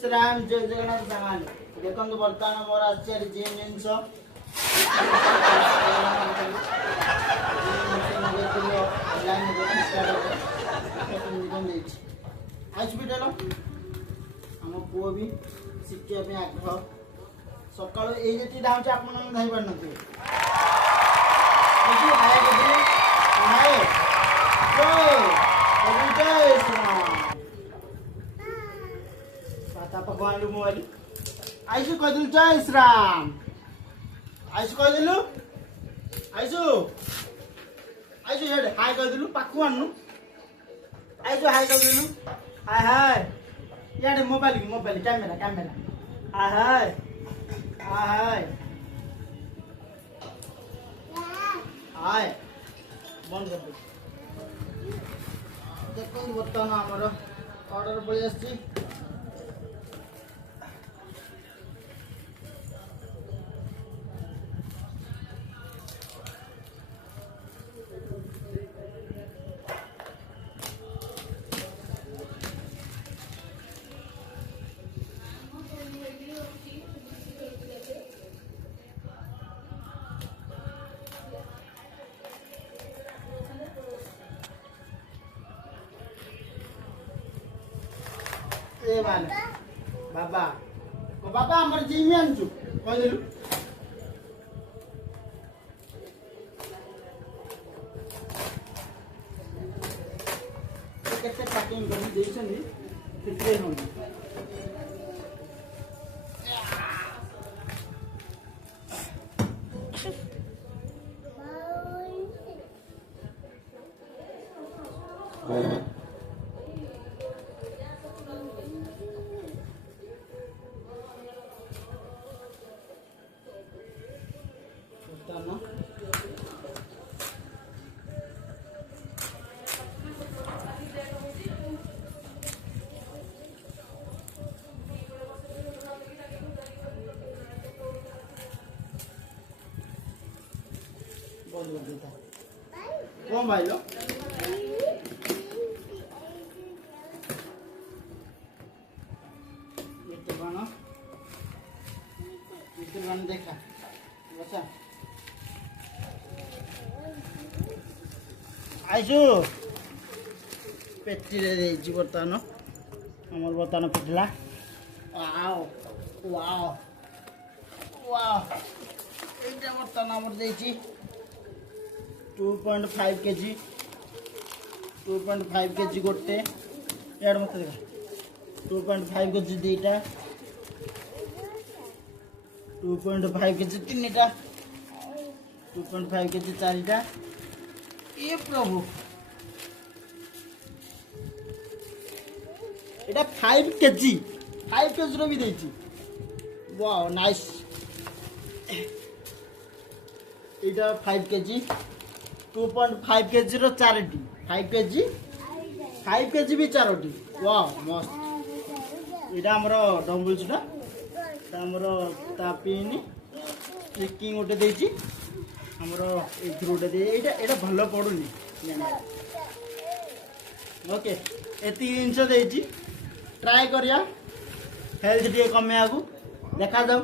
राम जय जगन्नाथ सामान देखो बर्तमान मोर आचार्य जिम जिनस हॉस्पिटल आम पुओ भी शिखापी आग्रह सका ये धावचे आप धाई पार भगवान मोबाइल आईसु कदिल जय श्राम आईसु कदिलु आईसु आईसु हेड हाय कदिलु पाखु आनु आईसु हाय कदिलु हाय हाय याडे मोबाइल कैमरा हाय हाय हाय हाय बंद कर दे देखो बर्तमान आमर ऑर्डर पड़ी आसी बाबा बाबा हमर जिमी आनछु कह दिलु केते पैकिंग कर देछन कितने हो कौन भाई लो देखा अच्छा आईसु पेटी रे बर्तमान आम बर्तमान फिटला वाओ वाओ वाओ ये बर्तमान आम 2.5 केजी 2.5 केजी गोटे यार मत देखा 2.5 केजी दीटा 2.5 केजी तीनटा 2.5 केजी चारिटा ये प्रभु एटा 5 केजी रो भी देछि वाओ नाइस एटा 5 केजी 2.5 केजी रो 4टी 5 केजी भी 4टी वाह मस्त एटा हमरो डम्बल्स टा हमरो तापिनी ट्रिकिंग गोटे देछि हमरो एथरोटे दे एटा भलो पडुनी ओके एती जिंस देछि ट्राई करिया हेल्थ डी कमे आगु देखा जाऊ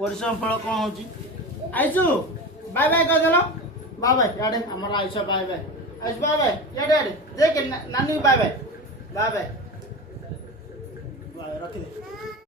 परिश्रम फल कोन होची आइसु बाय बाय कर देलो बाय बाय याडे हमर आइसा बाय बाय आइस बाय बाय याडे याडे देख नानी बाय बाय बाय बाय बाय रखि दे।